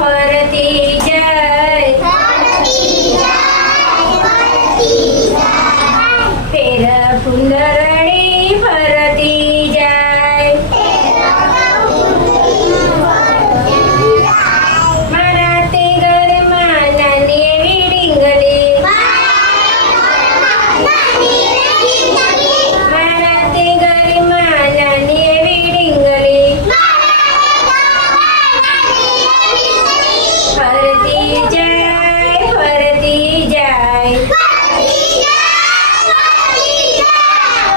ફરતી જાય તેર ફુંદરડી ફરતી જાય મારા તે ઘરમાં નાની એવી ડીંગલી મારા તે ઘરમાં નાની એવી ડીંગલી ફરતી જાય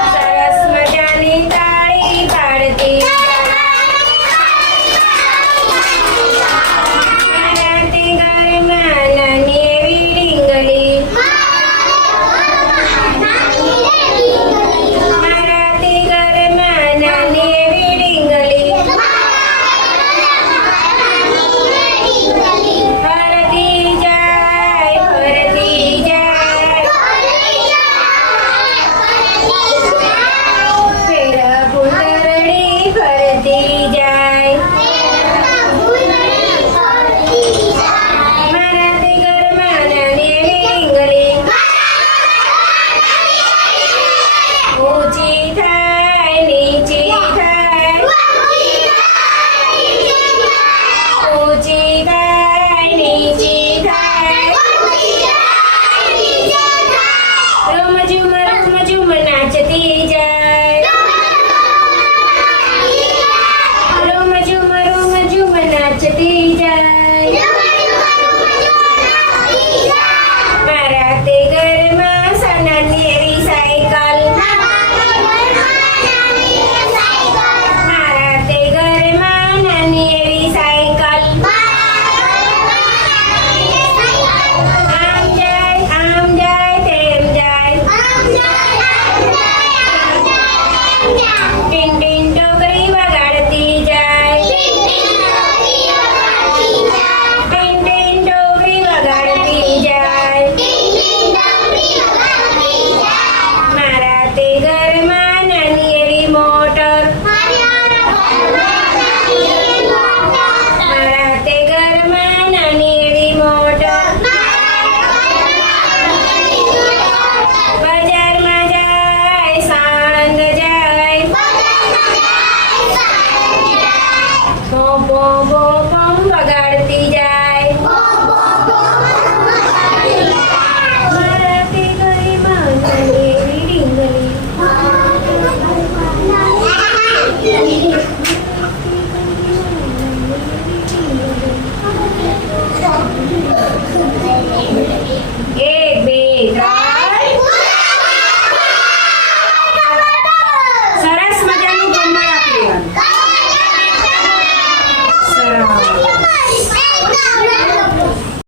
સરસ મજાની તાળી પાડતી મારા તે ઘરમાં નાની એવી ડીંગલી મારા તે ઘરમાં નાની એવી ડીંગલી ફરતી જાય ફેર ફુંદરડી ફરતી જાય મારા તે ઘરમાં નાની એવી ડીંગલી ઊંચી થાય નીચી થાય ઊંચી થાય નીચી થાય રમ ઝુમ નાચતી જાય રમ ઝુમ નાચતી જાય મારા તે ઘરમાં નાની એવી સાયકલ મારા તે ઘરમાં નાની એવી સાયકલ આમ જાય તેમ જાય ટીન ટીન ડોગરી વગાડતી જાય ટીન ટીન ડોગરી વગાડતી જાય મારા તે ઘરમાં નાની એવી મોટર મારા તે ઘરમાં નાની એવી મોટર બજારમાં જાય સાણંદ જાય બોમ બોમ બોમ વગાડતી જાય મારા તે ઘરમાં નાની એવી ડીંગલી એક બે ત્રણ